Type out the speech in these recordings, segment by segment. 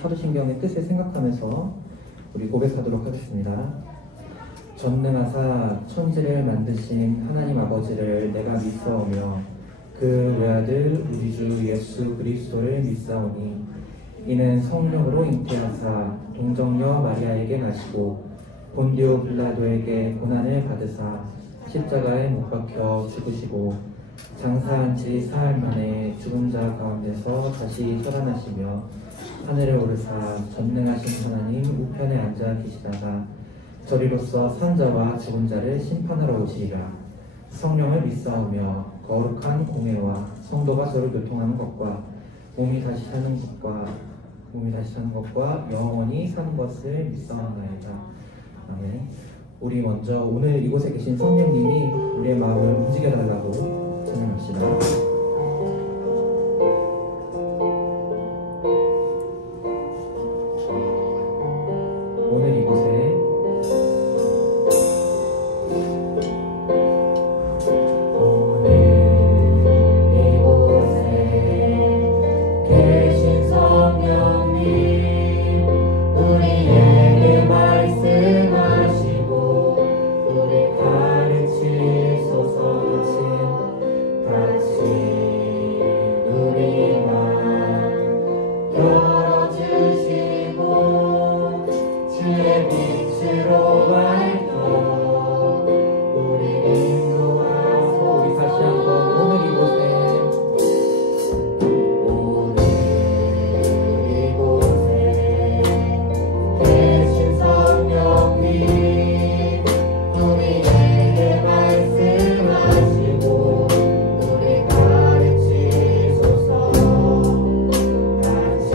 사도신경의 뜻을 생각하면서 우리 고백하도록 하겠습니다. 전능하사 천지를 만드신 하나님 아버지를 내가 믿사오며 그 외아들 우리 주 예수 그리스도를 믿사오니 이는 성령으로 잉태하사 동정녀 마리아에게 나시고 본디오 빌라도에게 고난을 받으사 십자가에 못 박혀 죽으시고 장사한 지 사흘 만에 죽은 자 가운데서 다시 살아나시며 하늘에 오르사 전능하신 하나님 우편에 앉아 계시다가 저리로서 산 자와 죽은 자를 심판하러 오시리라. 성령을 믿사오며 거룩한 공회와 성도가 서로 교통하는 것과 몸이 다시 사는 것과 영원히 사는 것을 믿사옵나이다. 아멘. 우리 먼저 오늘 이곳에 계신 성령님이 우리의 마음을 움직여달라고 찬양합시다. 오늘 이곳에 계신 성령님 우리에게 말씀하시고 우리 가르치소서. 다시 우리 맘 열어주시고 주의 빛으로 밝혀 우리 인도하소서. 우리 다시 한번 오늘 이곳에 계신 성령님 우리에게 말씀하시고 우리 가르치소서. 다시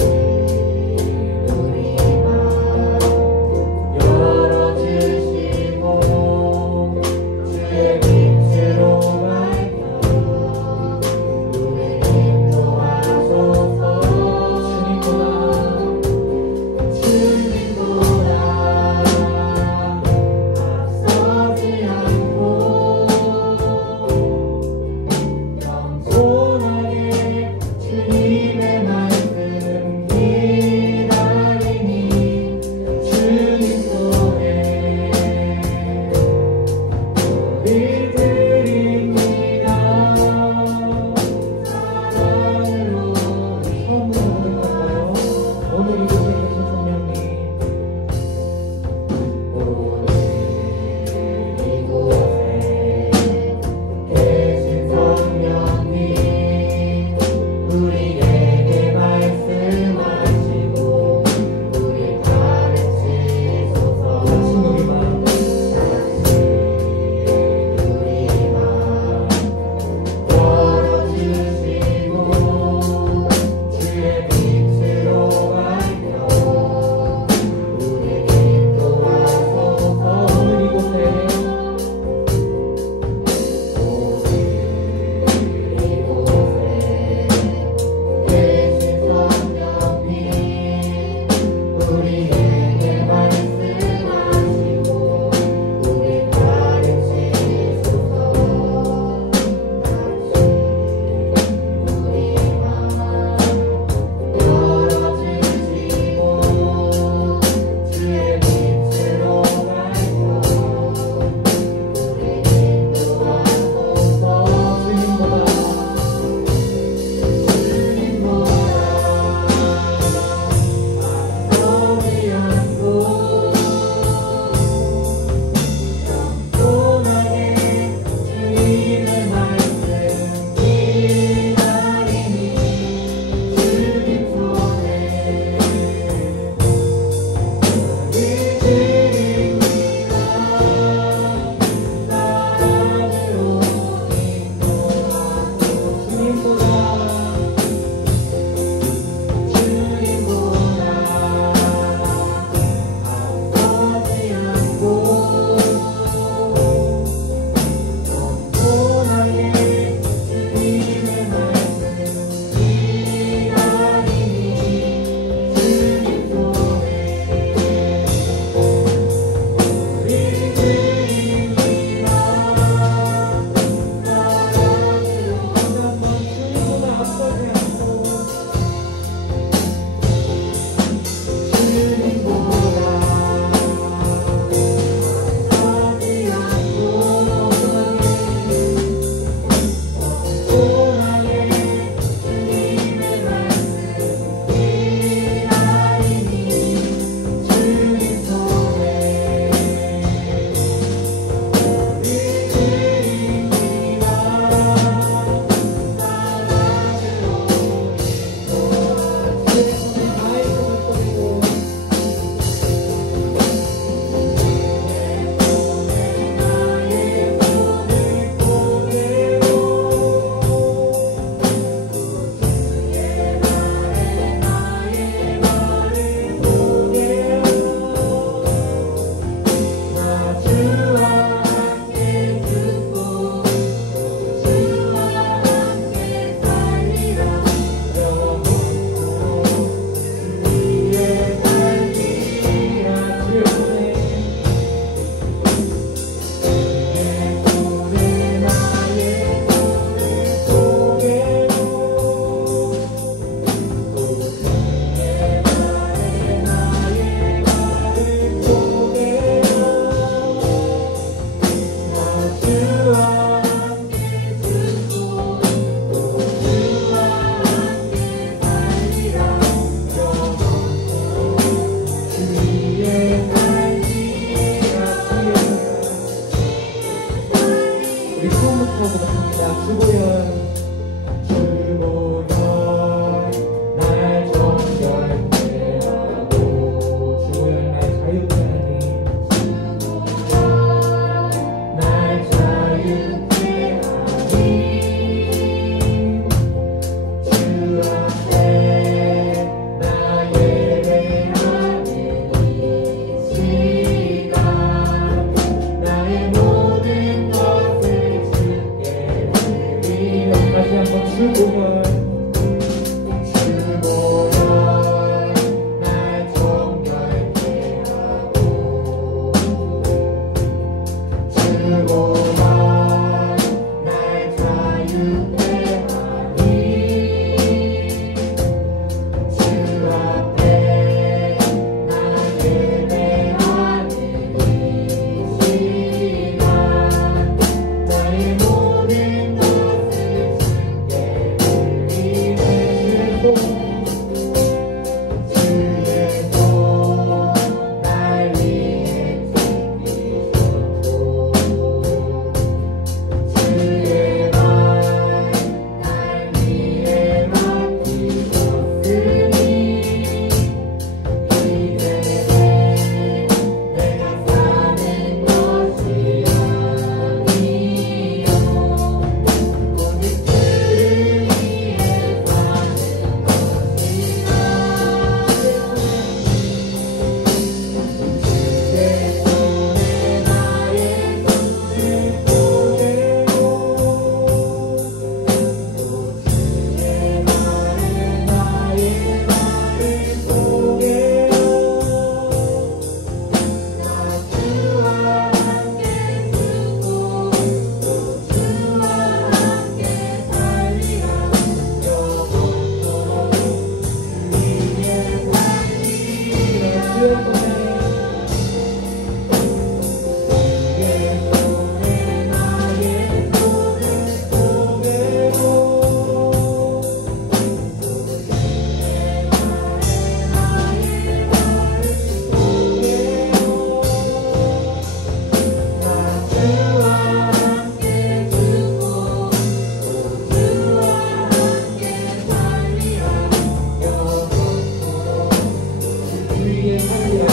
주위에 살리라.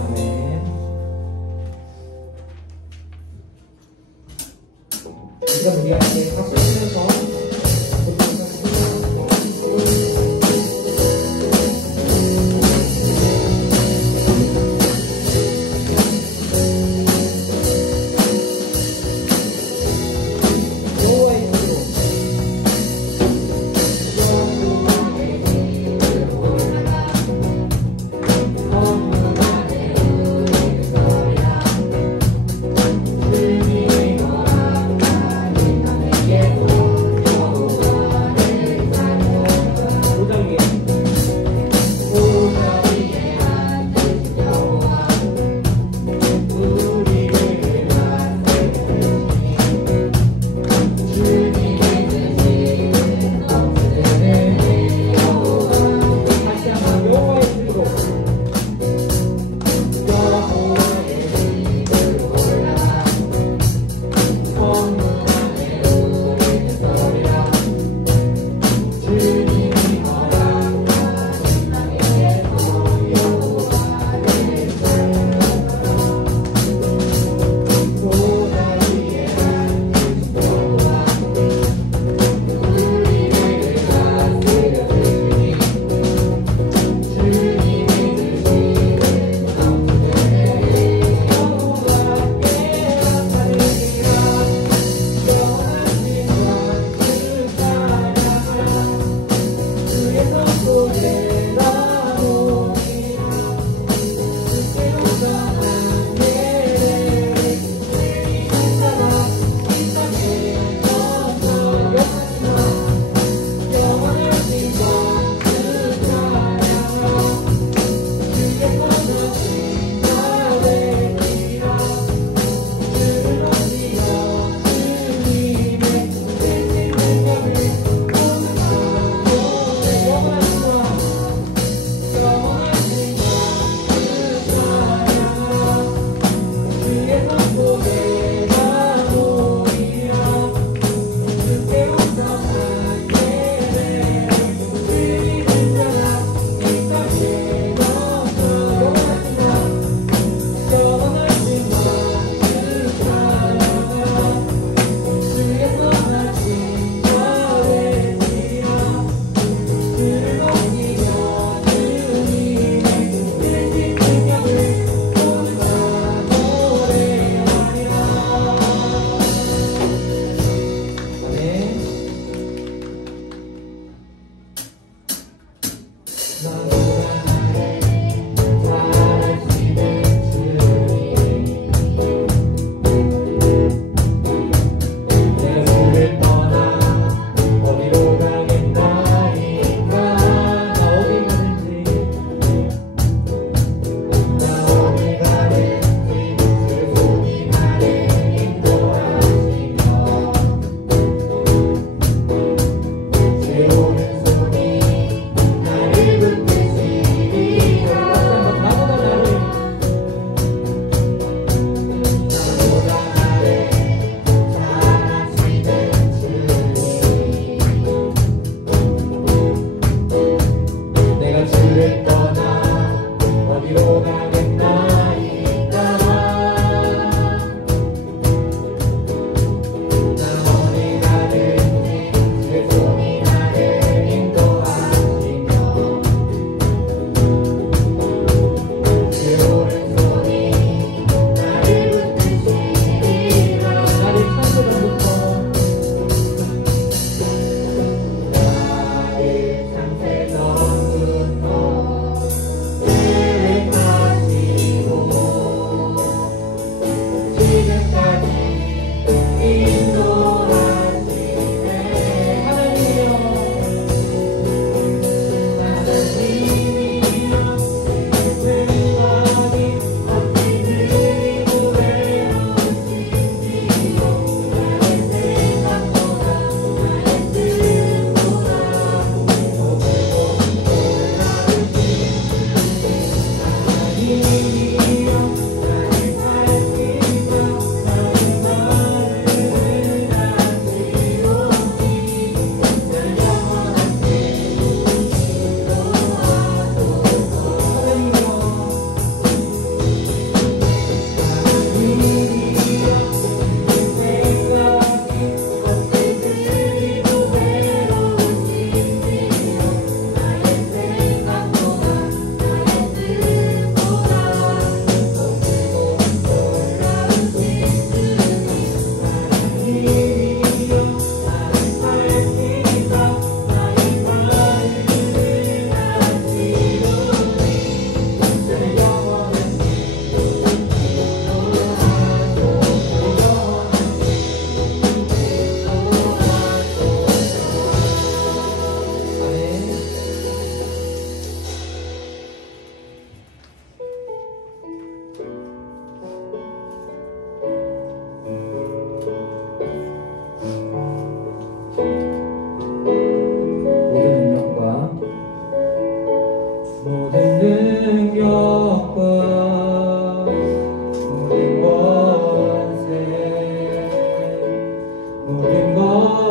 아멘. 우리가 우리 함께 박수 치면서 주님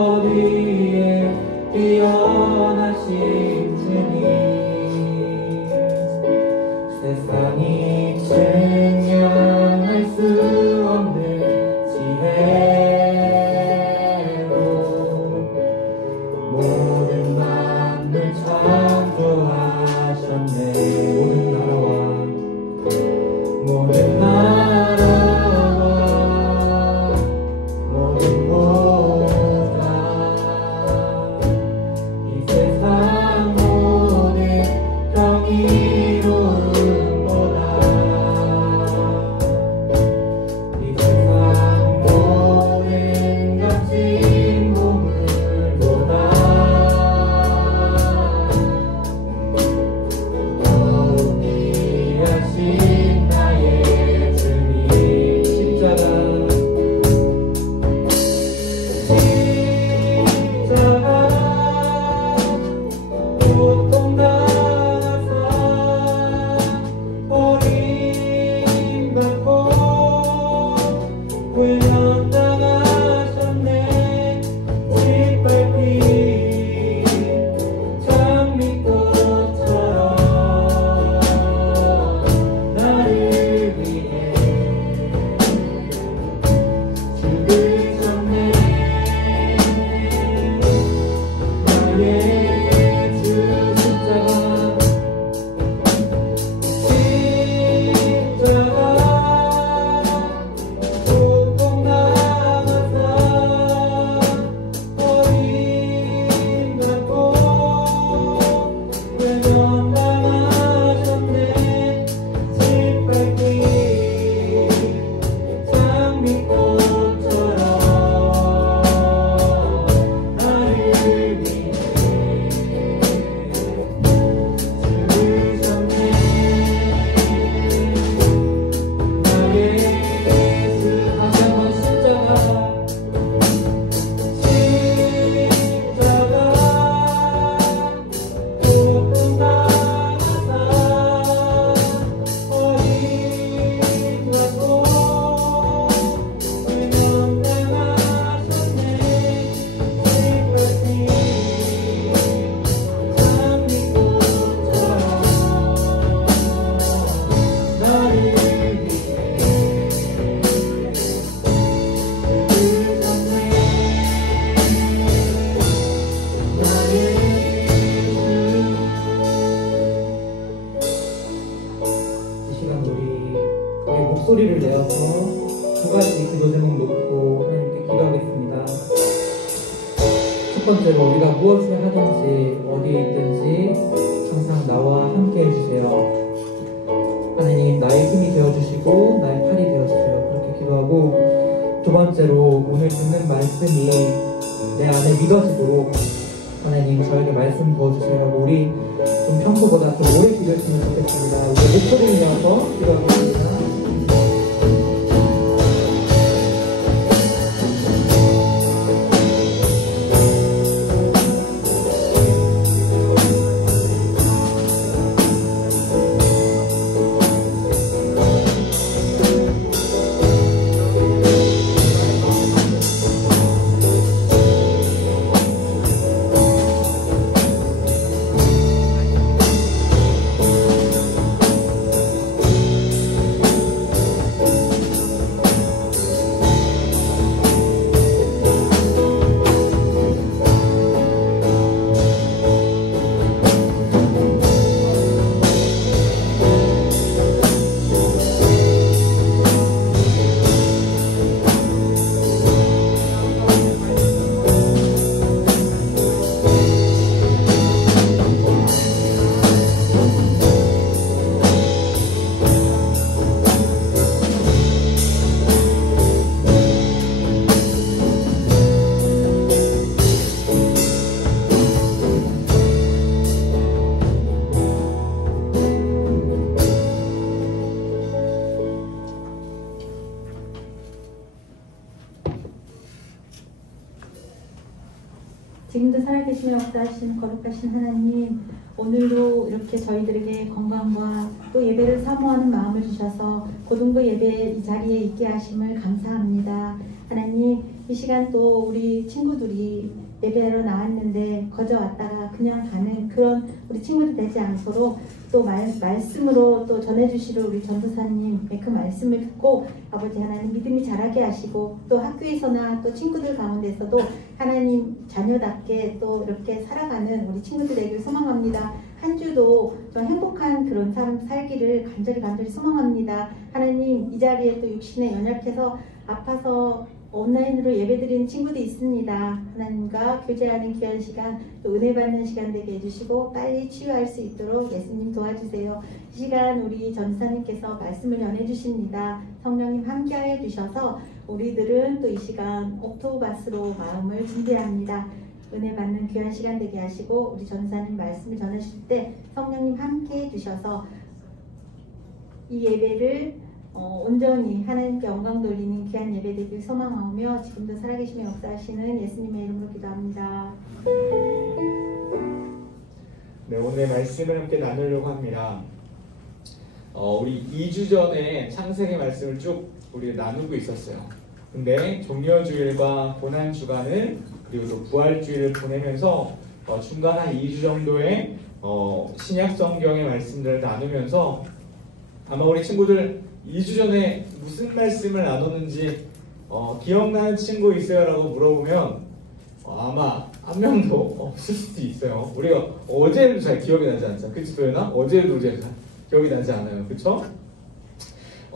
어디에 뛰어나신 주님, 세상이 증명할 수 없는 지혜로 모든 만물 창조하셨네. 모든 나라와 모든 보다 이 세상 모든 경이로움보다 이 세상 모든 값진 보물보다 더욱 귀하신 나의 주님. 십자가 고통당하사 버림받고 외면당하셨네. 짓밟힌 장미꽃처럼 나를 위해 죽으셨네. 나의 주 십자가 고통당하사 버림받고 외면당하셨네. 짓밟힌 장미꽃처럼 나를 위해 죽으셨네. 나의 예수. 다시 한번 십자가 고통당하사 버림받고 외면당하셨네. 짓밟힌 장미꽃처럼 나를 위해 죽으셨네. 나의 이 시간 우리 목소리를 내어서 두 가지 기도 제목 놓고 하나님께 기도하겠습니다. 첫 번째로 우리가 무엇을 하든지 어디에 있든지 항상 나와 함께 해주세요. 하나님 나의 힘이 되어주시고 나의 팔이 되어주세요. 그렇게 기도하고, 두 번째로 오늘 듣는 말씀이 내 안에 믿어지도록 하나님 저에게 말씀 부어주세요. 우리 좀 평소보다 좀 오래 기도했으면 좋겠습니다. 우리 목소리를 내어서 기도하겠습니다. 지금도 살아계시며 역사하신 거룩하신 하나님, 오늘도 이렇게 저희들에게 건강과 또 예배를 사모하는 마음을 주셔서 고등부 예배 이 자리에 있게 하심을 감사합니다. 하나님, 이 시간 또 우리 친구들이 예배하러 나왔는데 거저 왔다가 그냥 가는 그런 우리 친구들 되지 않도록 또 말씀으로 또 전해주시는 우리 전도사님 그 말씀을 듣고 아버지 하나님 믿음이 자라게 하시고 또 학교에서나 또 친구들 가운데서도 하나님 자녀답게 또 이렇게 살아가는 우리 친구들 되길 소망합니다. 한 주도 좀 행복한 그런 삶 살기를 간절히 소망합니다. 하나님 이 자리에 또 육신에 연약해서 아파서 온라인으로 예배드리는 친구도 있습니다. 하나님과 교제하는 귀한 시간, 또 은혜 받는 시간 되게 해주시고 빨리 치유할 수 있도록 예수님 도와주세요. 이 시간 우리 전사님께서 말씀을 전해주십니다. 성령님 함께해 주셔서 우리들은 또 이 시간 옥토바스로 마음을 준비합니다. 은혜 받는 귀한 시간 되게 하시고 우리 전사님 말씀을 전하실 때 성령님 함께해 주셔서 이 예배를 온전히 하나님께 영광 돌리는 귀한 예배 되길 소망하며 지금도 살아계시며 역사하시는 예수님의 이름으로 기도합니다. 네, 오늘 말씀을 함께 나누려고 합니다. 우리 2주 전에 창세기 말씀을 쭉 우리 나누고 있었어요. 근데 종려주일과 고난주간을 그리고 또 부활주일을 보내면서 중간 한 2주 정도의 신약 성경의 말씀들을 나누면서 아마 우리 친구들 2주 전에 무슨 말씀을 나눴는지 기억나는 친구 있어요? 라고 물어보면 아마 한 명도 없을 수도 있어요. 우리가 어제도 잘 기억이 나지 않잖아요. 그치 도연아? 어제도 잘 기억이 나지 않아요. 그쵸?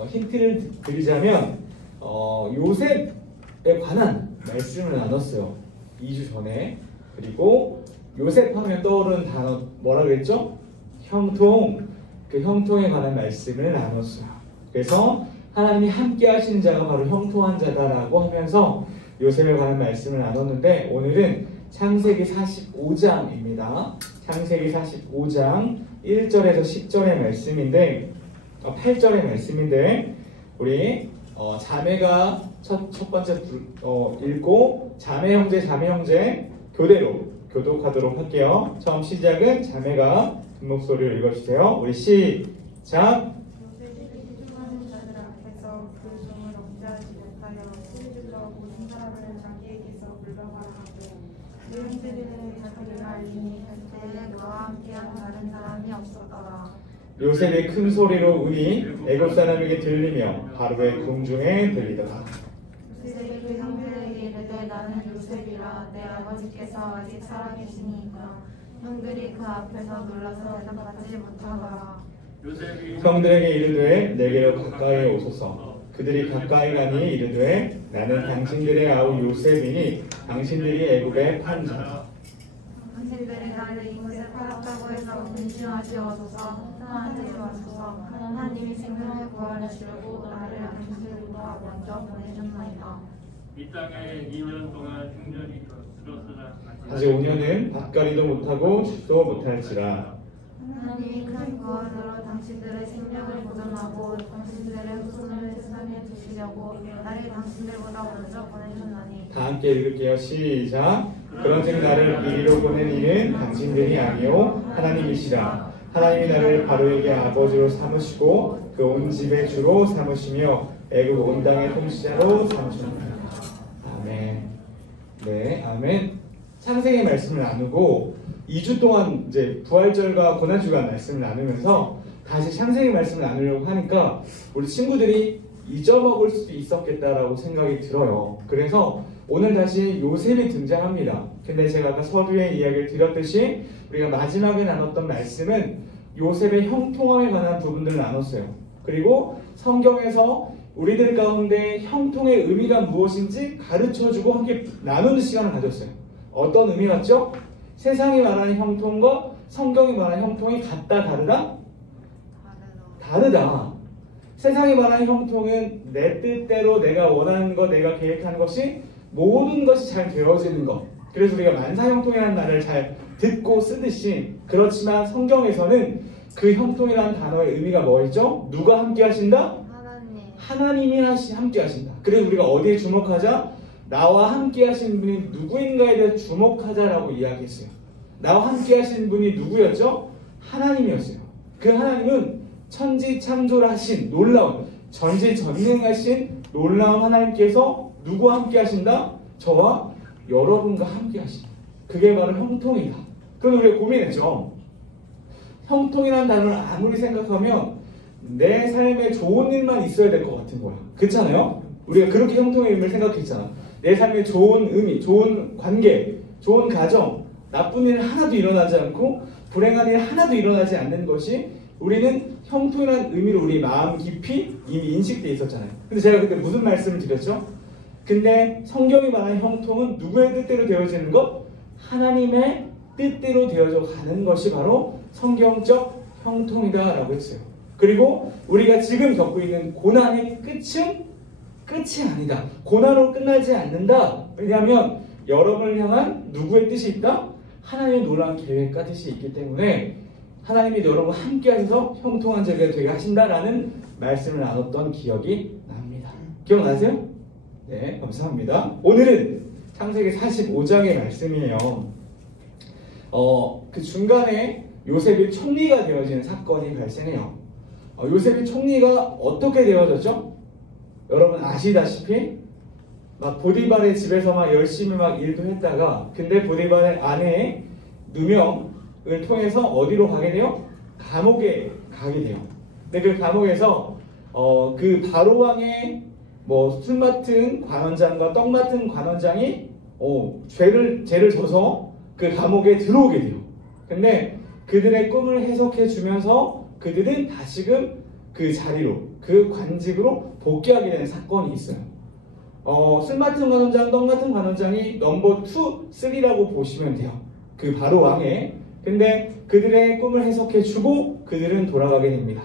힌트를 드리자면 요셉에 관한 말씀을 나눴어요. 2주 전에. 그리고 요셉 하면 떠오르는 단어 뭐라 그랬죠? 형통. 그 형통에 관한 말씀을 나눴어요. 그래서 하나님이 함께 하신 자가 바로 형통한 자다라고 하면서 요셉에 관한 말씀을 나눴는데 오늘은 창세기 45장입니다. 창세기 45장 1절에서 10절의 말씀인데 8절의 말씀인데 우리 자매가 첫 번째 읽고 자매 형제 교대로 교독하도록 할게요. 처음 시작은 자매가 큰 목소리로 읽어주세요. 우리 시작. 요셉이 큰 소리로 우니 애굽 사람에게 들리며 바로의 궁중에 들리더라. 요셉이 그 형들에게 이르되 나는 요셉이라 내 아버지께서 아직 살아계시니까 형들이 그 앞에서 놀라서 대답하지 못하더라. 형들에게 이르되 내게로 가까이 오소서. 그들이 가까이 가니 이르되 나는 당신들의 아우 요셉이니 당신들이 애굽에 판 자라. 당신들이 나를 이곳에 팔았다고 해서 근심하시옵소서. 나한테 와소서. 하나님이 생명을 구하시려고 나를 당신들보다 먼저 보내셨나이다. 이 땅에 2년 동안 충전이 들었으나 아직 5년은 밭가리도 못하고 죽도 못할지라. 하나님이 큰 구원으로 당신들의 생명을 보존하고 당신들의 후손을 세상에 두시려고 나를 당신들보다 먼저 보내셨나니. 다 함께 읽을게요. 시작. 그런즉 나를 이리로 보낸 이는 당신들이 아니요 하나님이시라. 하나님이 나를 바로에게 아버지로 삼으시고 그 온 집의 주로 삼으시며 애굽 온 땅의 통치자로 삼으셨나이다. 아멘. 네, 아멘. 창세기 말씀을 나누고 2주 동안 이제 부활절과 고난주간 말씀을 나누면서 다시 창세기 말씀을 나누려고 하니까 우리 친구들이 잊어먹을 수도 있었겠다라고 생각이 들어요. 그래서 오늘 다시 요셉이 등장합니다. 근데 제가 아까 서두에 이야기를 드렸듯이 우리가 마지막에 나눴던 말씀은 요셉의 형통함에 관한 부분들을 나눴어요. 그리고 성경에서 우리들 가운데 형통의 의미가 무엇인지 가르쳐주고 함께 나누는 시간을 가졌어요. 어떤 의미 같죠? 세상이 말하는 형통과 성경이 말하는 형통이 같다 다르다? 다르다. 세상이 말하는 형통은 내 뜻대로 내가 원하는 것, 내가 계획한 것이 모든 것이 잘 되어지는 것. 그래서 우리가 만사형통이라는 말을 잘 듣고 쓰듯이 그렇지만 성경에서는 그 형통이라는 단어의 의미가 뭐였죠? 누가 함께 하신다? 하나님이 함께 하신다. 그래서 우리가 어디에 주목하자? 나와 함께 하신 분이 누구인가에 대해 주목하자라고 이야기했어요. 나와 함께 하신 분이 누구였죠? 하나님이었어요. 그 하나님은 천지창조하신 놀라운 전지전능하신 놀라운 하나님께서 누구와 함께 하신다? 저와 여러분과 함께 하시는, 그게 바로 형통이다. 그럼 우리가 고민했죠. 형통이라는 단어를 아무리 생각하면 내 삶에 좋은 일만 있어야 될 것 같은 거야. 그렇잖아요? 우리가 그렇게 형통의 의미를 생각했잖아. 내 삶에 좋은 의미, 좋은 관계, 좋은 가정, 나쁜 일 하나도 일어나지 않고 불행한 일 하나도 일어나지 않는 것이 우리는 형통이라는 의미로 우리 마음 깊이 이미 인식되어 있었잖아요. 근데 제가 그때 무슨 말씀을 드렸죠? 근데 성경이 말하는 형통은 누구의 뜻대로 되어지는 것? 하나님의 뜻대로 되어져 가는 것이 바로 성경적 형통이다라고 했어요. 그리고 우리가 지금 겪고 있는 고난의 끝이 아니다. 고난으로 끝나지 않는다. 왜냐하면 여러분을 향한 누구의 뜻이 있다? 하나님의 놀라운 계획과 뜻이 있기 때문에 하나님이 여러분과 함께 하셔서 형통한 자가 되게 하신다라는 말씀을 나눴던 기억이 납니다. 기억나세요? 네, 감사합니다. 오늘은 창세기 45장의 말씀이에요. 그 중간에 요셉이 총리가 되어지는 사건이 발생해요. 요셉이 총리가 어떻게 되어졌죠? 여러분 아시다시피 막 보디발의 집에서 막 열심히 막 일도 했다가, 근데 보디발의 아내의 누명을 통해서 어디로 가게 돼요? 감옥에 가게 돼요. 근데 그 감옥에서 그 바로 왕의 뭐 술 맡은 관원장과 떡 맡은 관원장이 죄를 져서 그 감옥에 들어오게 돼요. 근데 그들의 꿈을 해석해 주면서 그들은 다시금 그 자리로, 그 관직으로 복귀하게 되는 사건이 있어요. 술 맡은 관원장, 떡 맡은 관원장이 넘버 2, 3라고 보시면 돼요. 그 바로 왕의. 근데 그들의 꿈을 해석해 주고 그들은 돌아가게 됩니다.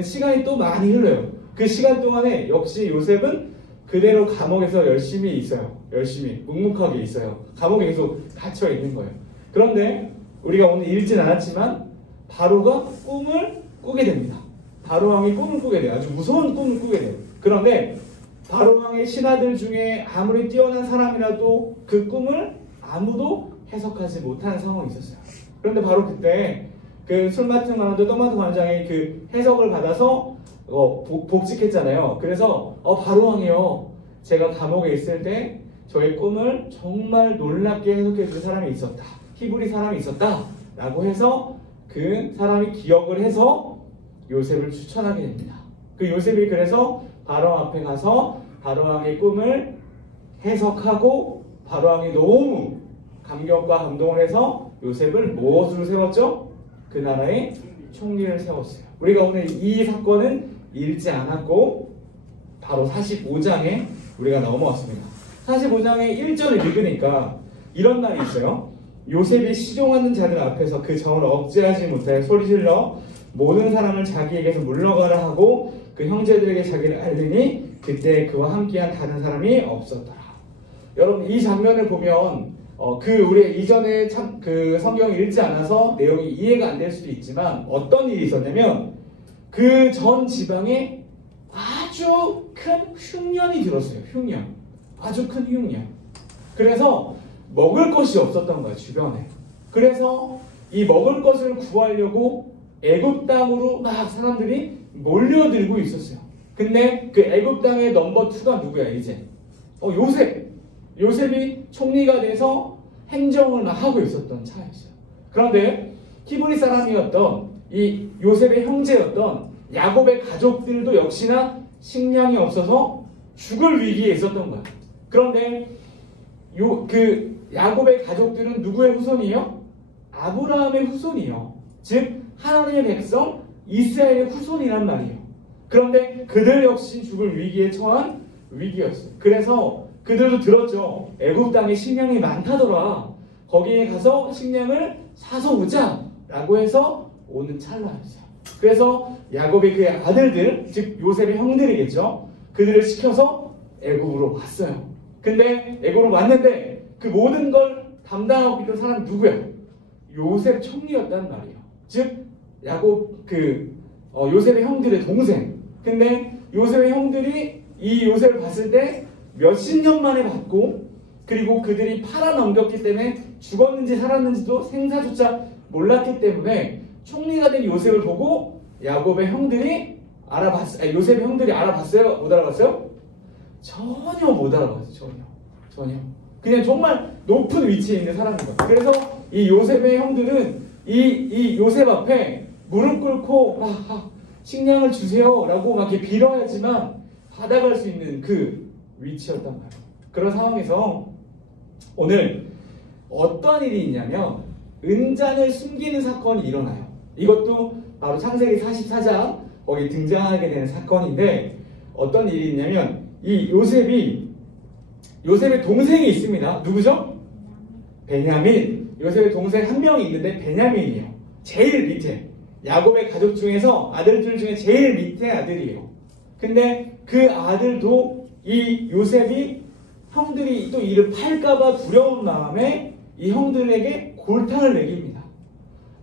시간이 또 많이 흘러요. 그 시간 동안에 역시 요셉은 그대로 감옥에서 열심히 있어요. 열심히 묵묵하게 있어요. 감옥에 계속 갇혀 있는 거예요. 그런데 우리가 오늘 읽진 않았지만 바로가 꿈을 꾸게 됩니다. 바로 왕이 꿈을 꾸게 돼요. 아주 무서운 꿈을 꾸게 돼요. 그런데 바로 왕의 신하들 중에 아무리 뛰어난 사람이라도 그 꿈을 아무도 해석하지 못하는 상황이 있었어요. 그런데 바로 그때 그 술 맡은 관원도 떡 맡은 관원장이 그 해석을 받아서 복직했잖아요. 그래서 바로 왕이요, 제가 감옥에 있을 때 저의 꿈을 정말 놀랍게 해석해 준 사람이 있었다. 히브리 사람이 있었다. 라고 해서 그 사람이 기억을 해서 요셉을 추천하게 됩니다. 그 요셉이 그래서 바로왕 앞에 가서 바로왕의 꿈을 해석하고 바로왕이 너무 감격과 감동을 해서 요셉을 무엇으로 세웠죠? 그 나라의 총리를 세웠어요. 우리가 오늘 이 사건은 읽지 않았고 바로 45장에 우리가 넘어왔습니다. 45장의 1절을 읽으니까 이런 말이 있어요. 요셉이 시종하는 자들 앞에서 그 정을 억제하지 못하여 소리질러 모든 사람을 자기에게서 물러가라 하고 그 형제들에게 자기를 알리니 그때 그와 함께한 다른 사람이 없었더라. 여러분 이 장면을 보면 우리 이전에 참 그 성경을 읽지 않아서 내용이 이해가 안 될 수도 있지만 어떤 일이 있었냐면 그 전 지방에 아주 큰 흉년이 들었어요. 흉년. 아주 큰 흉년. 그래서 먹을 것이 없었던 거예요. 주변에. 그래서 이 먹을 것을 구하려고 애굽 땅으로 막 사람들이 몰려들고 있었어요. 근데 그 애굽 땅의 넘버 2가 누구야 이제? 요셉이 총리가 돼서 행정을 막 하고 있었던 차였어요. 그런데 히브리 사람이었던 이 요셉의 형제였던 야곱의 가족들도 역시나 식량이 없어서 죽을 위기에 있었던 거야. 그런데 야곱의 가족들은 누구의 후손이에요? 아브라함의 후손이에요. 즉 하나님의 백성 이스라엘의 후손이란 말이에요. 그런데 그들 역시 죽을 위기에 처한 위기였어요. 그래서 그들도 들었죠. 애굽 땅에 식량이 많다더라. 거기에 가서 식량을 사서 오자 라고 해서 오는 찰나였어요. 그래서 야곱의 그의 아들들, 즉 요셉의 형들이겠죠. 그들을 시켜서 애굽으로 왔어요. 근데 애굽으로 왔는데 그 모든 걸 담당하고 있던 사람이 누구야? 요셉 총리였단 말이에요. 즉 요셉의 형들의 동생. 근데 요셉의 형들이 이 요셉을 봤을 때 몇십 년 만에 봤고, 그리고 그들이 팔아넘겼기 때문에 죽었는지 살았는지도 생사조차 몰랐기 때문에 총리가 된 요셉을 보고 야곱의 형들이 요셉의 형들이 알아봤어요? 못 알아봤어요? 전혀 못 알아봤어요. 전혀. 그냥 정말 높은 위치에 있는 사람인 거예요. 그래서 이 요셉의 형들은 이 요셉 앞에 무릎 꿇고 식량을 주세요라고 막 이렇게 빌어야지만 받아갈 수 있는 그 위치였단 말이에요. 그런 상황에서 오늘 어떤 일이 있냐면 은잔을 숨기는 사건이 일어나요. 이것도 바로 창세기 44장 거기 등장하게 되는 사건인데 어떤 일이 있냐면 이 요셉의 동생이 있습니다. 누구죠? 베냐민. 요셉의 동생 한 명이 있는데 베냐민이에요. 제일 밑에. 야곱의 가족 중에서 아들들 중에 제일 밑에 아들이에요. 근데 그 아들도 이 요셉이 형들이 또 이를 팔까봐 두려운 마음에 이 형들에게 골탕을 먹입니다.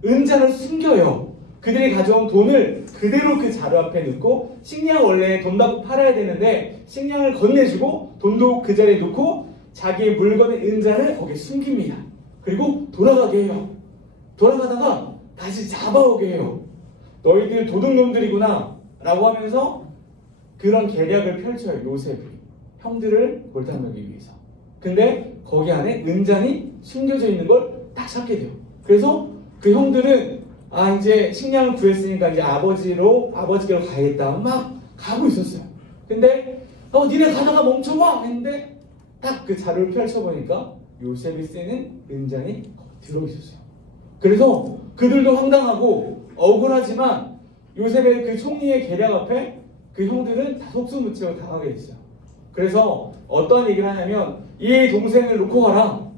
은잔을 숨겨요. 그들이 가져온 돈을 그대로 그 자루 앞에 넣고 식량 원래 돈 받고 팔아야 되는데 식량을 건네주고 돈도 그 자리에 놓고 자기의 물건의 은잔을 거기에 숨깁니다. 그리고 돌아가게 해요. 돌아가다가 다시 잡아오게 해요. 너희들 도둑놈들이구나 라고 하면서 그런 계략을 펼쳐요. 요셉이 형들을 골탕 먹이기 위해서. 근데 거기 안에 은잔이 숨겨져 있는 걸 딱 찾게 돼요. 그래서 그 형들은 이제 식량을 구했으니까 이제 아버지께로 가야겠다 막 가고 있었어요. 근데 니네 가다가 멈춰봐 했는데 딱 그 자루를 펼쳐보니까 요셉이 쓰는 은잔이 들어있었어요. 그래서 그들도 황당하고 억울하지만 요셉의 그 총리의 계략 앞에 그 형들은 다 속수무책으로 당하게 됐어요. 그래서 어떤 얘기를 하냐면 이 동생을 놓고 가라.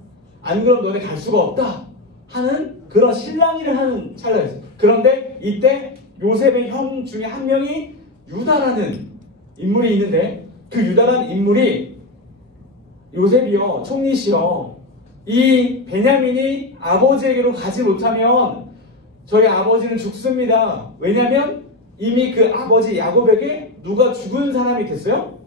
안 그럼 너네 갈 수가 없다. 하는 그런 실랑이를 하는 찰나였어요. 그런데 이때 요셉의 형 중에 한 명이 유다라는 인물이 있는데 그 유다라는 인물이 요셉이요, 총리시여, 이 베냐민이 아버지에게로 가지 못하면 저희 아버지는 죽습니다. 왜냐하면 이미 그 아버지 야곱에게 누가 죽은 사람이 됐어요?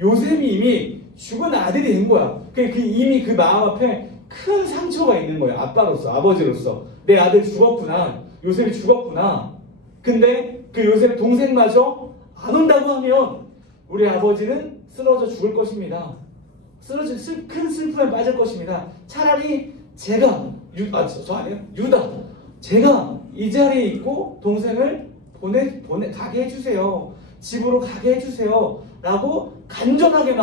요셉이 이미 죽은 아들이 된 거야. 이미 그 마음 앞에 큰 상처가 있는 거예요. 아빠로서, 아버지로서. 내 아들 죽었구나. 요셉이 죽었구나. 근데 그 요셉의 동생마저 안 온다고 하면 우리 아버지는 쓰러져 죽을 것입니다. 쓰러져 큰 슬픔에 빠질 것입니다. 차라리 제가 저 아니에요? 유다. 제가 이 자리에 있고 동생을 가게 해주세요. 집으로 가게 해주세요. 라고 간절하게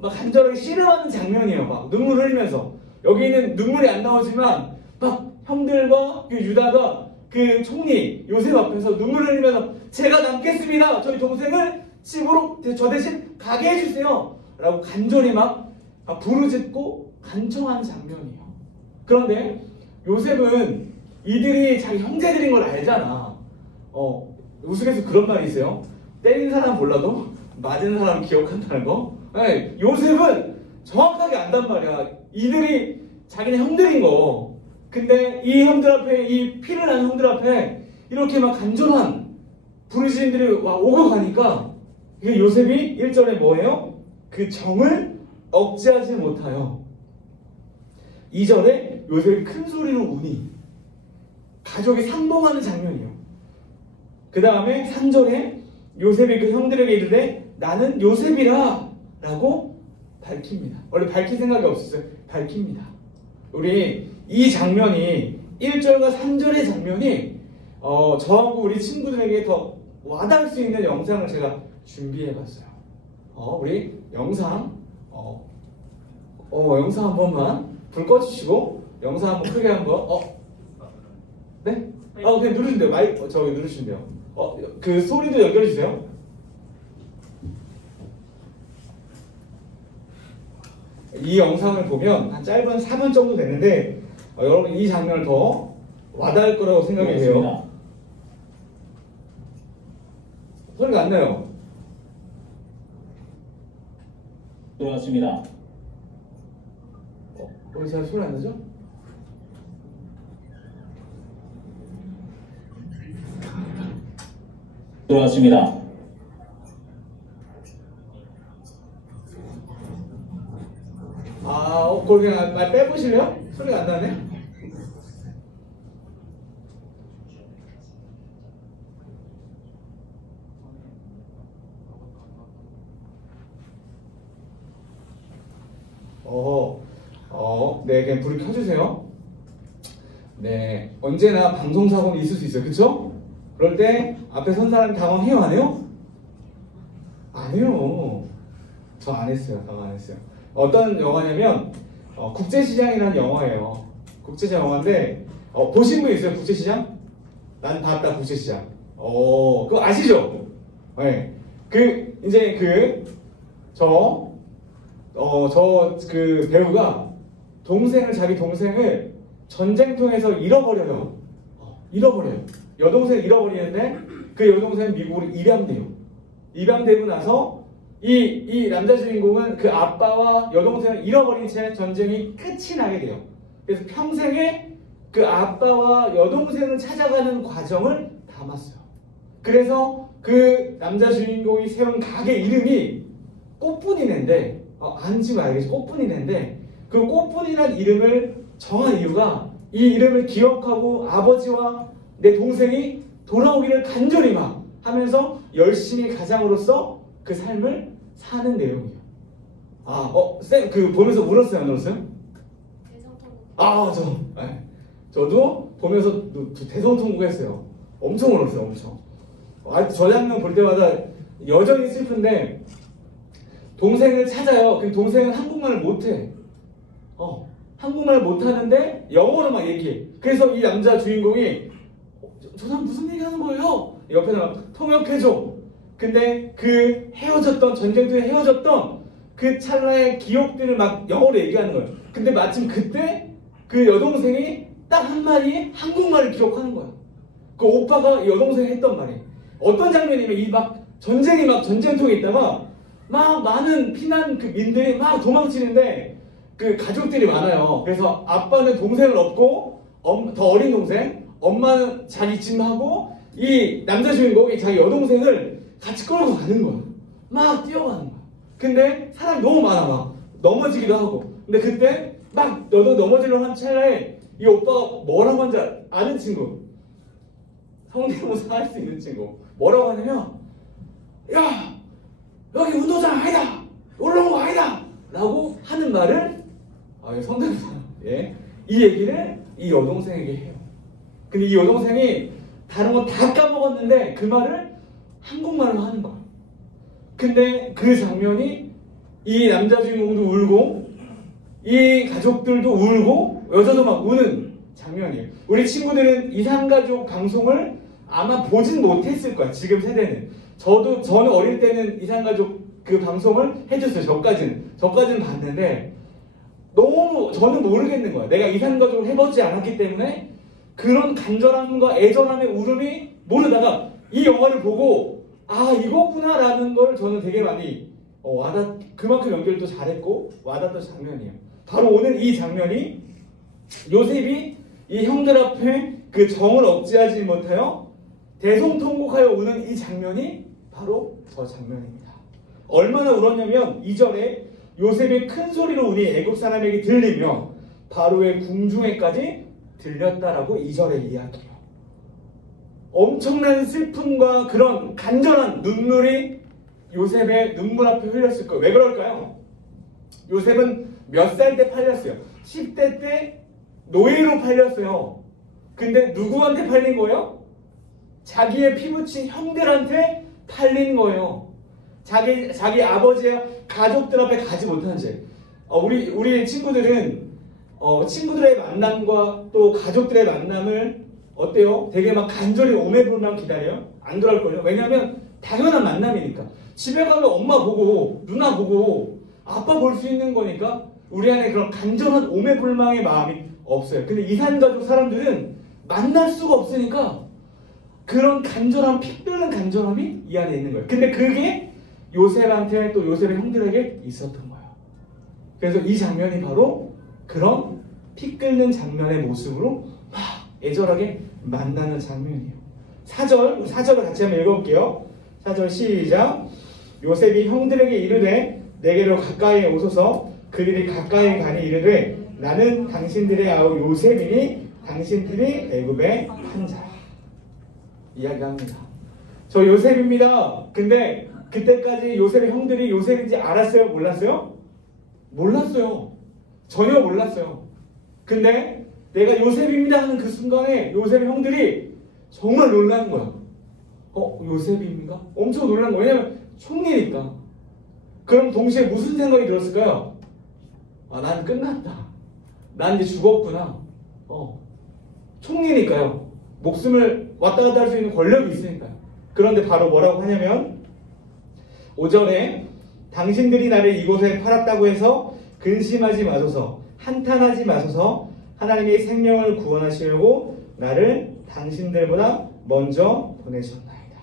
간절하게 씨름하는 장면이에요. 막 눈물 흘리면서. 여기는 눈물이 안 나오지만 막 형들과 그 유다가 그 총리 요셉 앞에서 눈물 흘리면서 제가 남겠습니다. 저희 동생을 집으로 저 대신 가게 해주세요. 라고 간절히 막 부르짖고 간청하는 장면이에요. 그런데 요셉은 이들이 자기 형제들인 걸 알잖아. 우스갯소리 그런 말이 있어요. 때린 사람 몰라도 맞은 사람 기억한다는 거. 네, 요셉은 정확하게 안단 말이야. 이들이 자기네 형들인 거. 근데 이 형들 앞에, 이 피를 난 형들 앞에 이렇게 막 간절한 부르짖음들이 오고 가니까 이게 요셉이 1절에 뭐예요? 그 정을 억제하지 못하여 2절에 요셉이 큰 소리로 우니 가족이 상봉하는 장면이에요. 그 다음에 3절에 요셉이 그 형들에게 이르되 나는 요셉이라 라고 밝힙니다. 원래 밝힐 생각이 없었어요. 밝힙니다. 우리 이 장면이 1절과 3절의 장면이 저하고 우리 친구들에게 더 와닿을 수 있는 영상을 제가 준비해봤어요. 우리 영상 영상 한 번만 불 꺼주시고 영상 한번 크게 한번 네? 그냥 누르시면 돼요. 마이크 저기 누르시면 돼요. 그 소리도 연결해주세요. 이 영상을 보면 한 짧은 4분 정도 되는데 여러분 이 장면을 더 와닿을 거라고 생각이 돼요. 소리가 안 나요. 들어왔습니다. 왜 잘 소리 안 나죠? 들어왔습니다. 그걸 그냥 말 빼보실래요? 소리가 안 나네? 네, 그냥 불이 켜주세요. 네, 언제나 방송사고는 있을 수 있어요. 그쵸? 그럴 때 앞에 선 사람이 당황해요? 안 해요? 안 해요. 저 안 했어요. 당황 안 했어요. 어떤 영화냐면 국제시장이라는 영화예요. 국제시장 영화인데 보신 분 있어요? 국제시장? 난 봤다 국제시장. 그거 아시죠? 네. 그 배우가 자기 동생을 전쟁통에서 잃어버려요. 여동생을 잃어버리는데 그 여동생은 미국으로 입양돼요. 입양되고 나서 이 남자 주인공은 그 아빠와 여동생을 잃어버린 채 전쟁이 끝이 나게 돼요. 그래서 평생에 그 아빠와 여동생을 찾아가는 과정을 담았어요. 그래서 그 남자 주인공이 세운 가게 이름이 꽃분이네인데 안지 말겠지. 꽃분이네인데 그 꽃분이라는 이름을 정한 이유가 이 이름을 기억하고 아버지와 내 동생이 돌아오기를 간절히 막 하면서 열심히 가장으로서 그 삶을 사는 내용이에요. 쌤, 보면서 울었어요? 안 울었어요? 저도 보면서 대성통곡했어요. 엄청 울었어요, 엄청. 저 장면 볼 때마다 여전히 슬픈데, 동생을 찾아요. 근데 동생은 한국말을 못해. 한국말을 못하는데 영어로 막 얘기해. 그래서 이 남자 주인공이 저 사람 무슨 얘기하는 거예요? 옆에서 막 통역해줘. 근데 그 전쟁터에 헤어졌던 그 찰나의 기억들을 막 영어로 얘기하는 거예요. 근데 마침 그때 그 여동생이 딱 한마디 한국말을 기억하는 거야. 그 오빠가 여동생이 했던 말이 어떤 장면이면 전쟁통에 있다가 막 많은 피난 그 민들이 막 도망치는데 그 가족들이 많아요. 그래서 아빠는 동생을 업고 더 어린 동생, 엄마는 자기 짐하고 이 남자 주인공이 자기 여동생을 같이 끌고 가는 거야. 막 뛰어가는 거야. 근데 사람이 너무 많아. 막 넘어지기도 하고. 근데 그때 막 넘어지려고 한 찰나에 이 오빠가 뭐라고 하는지 아는 친구, 성대모사 할 수 있는 친구 뭐라고 하냐면 야 여기 운동장 아니다, 올라온 거 아니다 라고 하는 말을 성대모사 이 얘기를 이 여동생에게 해요. 근데 이 여동생이 다른 거 다 까먹었는데 그 말을 한국말로 하는 거야. 근데 그 장면이 이 남자 주인공도 울고 이 가족들도 울고 여자도 막 우는 장면이에요. 우리 친구들은 이산가족 방송을 아마 보진 못했을 거야. 지금 세대는. 저는 어릴 때는 이산가족 그 방송을 해줬어요. 저까지는 봤는데 너무 저는 모르겠는 거야. 내가 이산가족을 해보지 않았기 때문에 그런 간절함과 애절함의 울음이 모르다가 이 영화를 보고 이거구나 라는 걸 저는 되게 많이 그만큼 연결도 잘했고 와닿던 장면이에요. 바로 오늘 이 장면이 요셉이 이 형들 앞에 그 정을 억제하지 못하여 대성통곡하여 우는 이 장면이 바로 저 장면입니다. 얼마나 울었냐면 2절에 요셉이 큰 소리로 우니 애굽 사람에게 들리며 바로의 궁중에까지 들렸다라고 2절에 이야기해요. 엄청난 슬픔과 그런 간절한 눈물이 요셉의 눈물 앞에 흘렸을 거예요. 왜 그럴까요? 요셉은 몇 살 때 팔렸어요? 10대 때 노예로 팔렸어요. 근데 누구한테 팔린 거예요? 자기의 피부친 형들한테 팔린 거예요. 자기 아버지의 가족들 앞에 가지 못한 채. 우리 친구들은 친구들의 만남과 또 가족들의 만남을 어때요? 되게 막 간절히 오매불만 기다려요? 안 그럴걸요? 왜냐면 당연한 만남이니까. 집에 가면 엄마 보고 누나 보고 아빠 볼 수 있는 거니까 우리 안에 그런 간절한 오매불망의 마음이 없어요. 근데 이산가족 사람들은 만날 수가 없으니까 그런 간절함, 피 끓는 간절함이 이 안에 있는 거예요. 근데 그게 요셉한테 또 요셉의 형들에게 있었던 거예요. 그래서 이 장면이 바로 그런 피 끓는 장면의 모습으로 막 애절하게 만나는 장면이에요. 4절을 같이 한번 읽어볼게요. 4절 시작. 요셉이 형들에게 이르되 내게로 가까이 오소서. 그들이 가까이 가니 이르되 나는 당신들의 아우 요셉이니 당신들이 애굽의 한 자라. 이야기합니다. 저 요셉입니다. 근데 그때까지 요셉의 형들이 요셉인지 알았어요? 몰랐어요? 몰랐어요. 전혀 몰랐어요. 근데 내가 요셉입니다 하는 그 순간에 요셉의 형들이 정말 놀라는 거야. 요셉입니까? 엄청 놀란 거야. 왜냐면 총리니까. 그럼 동시에 무슨 생각이 들었을까요? 난 끝났다. 난 이제 죽었구나. 총리니까요. 목숨을 왔다 갔다 할 수 있는 권력이 있으니까요. 그런데 바로 뭐라고 하냐면 5절에 당신들이 나를 이곳에 팔았다고 해서 근심하지 마소서, 한탄하지 마소서. 하나님이 생명을 구원하시려고 나를 당신들보다 먼저 보내셨나이다.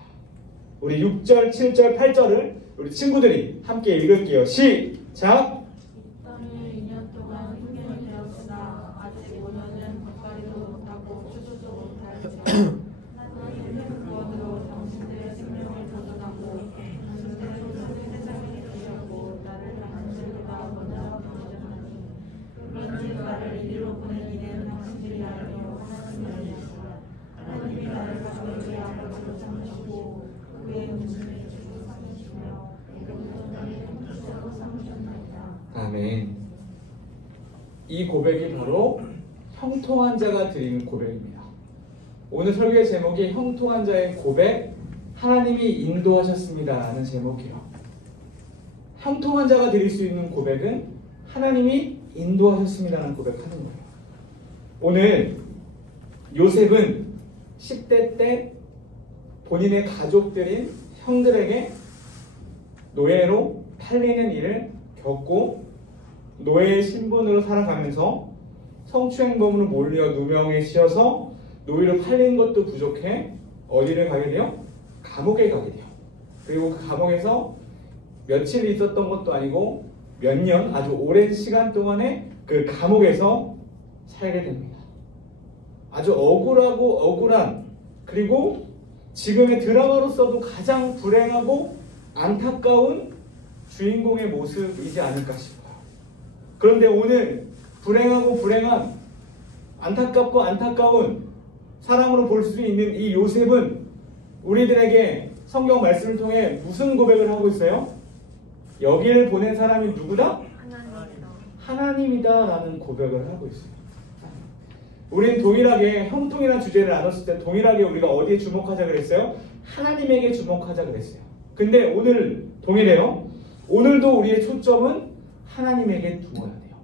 우리 6절, 7절, 8절을 우리 친구들이 함께 읽을게요. 시작! 땅을 2년 동안 훈련이 되었으나 아직 5년은 가까이도 못하고 추수도 못할지라. 하나님의 구원으로 당신들의 생명을 도전하고 당신들의 손을 세상에 주셨고 나를 당신들보다 먼저 보내셨나니 그런지 나를 이리로 보낸 이는 당신들이 알며 하나님이 아니었으나 하나님이 나를 가족의 아버지로 삼으시고 그의 음식을 주로 삼으시며 이로부터 나의 형제로 삼으셨나이다. 아멘. 이 고백이 바로 형통한 자가 드리는 고백입니다. 오늘 설교의 제목이 형통한 자의 고백, 하나님이 인도하셨습니다 라는 제목이에요. 형통한 자가 드릴 수 있는 고백은 하나님이 인도하셨습니다 라는 고백하는 거예요. 오늘 요셉은 10대 때 본인의 가족들인 형들에게 노예로 팔리는 일을 겪고 노예의 신분으로 살아가면서 성추행범으로 몰려 누명에 씌어서 노예로 팔린 것도 부족해 어디를 가게 돼요? 감옥에 가게 돼요. 그리고 그 감옥에서 며칠 있었던 것도 아니고 몇 년, 아주 오랜 시간 동안에 그 감옥에서 살게 됩니다. 아주 억울하고 억울한, 그리고 지금의 드라마로서도 가장 불행하고 안타까운 주인공의 모습이지 않을까 싶어요. 그런데 오늘 불행하고 불행한, 안타깝고 안타까운 사람으로 볼 수 있는 이 요셉은 우리들에게 성경 말씀을 통해 무슨 고백을 하고 있어요? 여기를 보낸 사람이 누구다? 하나님이다 라는 고백을 하고 있어요. 우린 동일하게 형통이라는 주제를 나눴을 때 동일하게 우리가 어디에 주목하자 그랬어요? 하나님에게 주목하자 그랬어요. 근데 오늘 동일해요. 오늘도 우리의 초점은 하나님에게 두어야 돼요.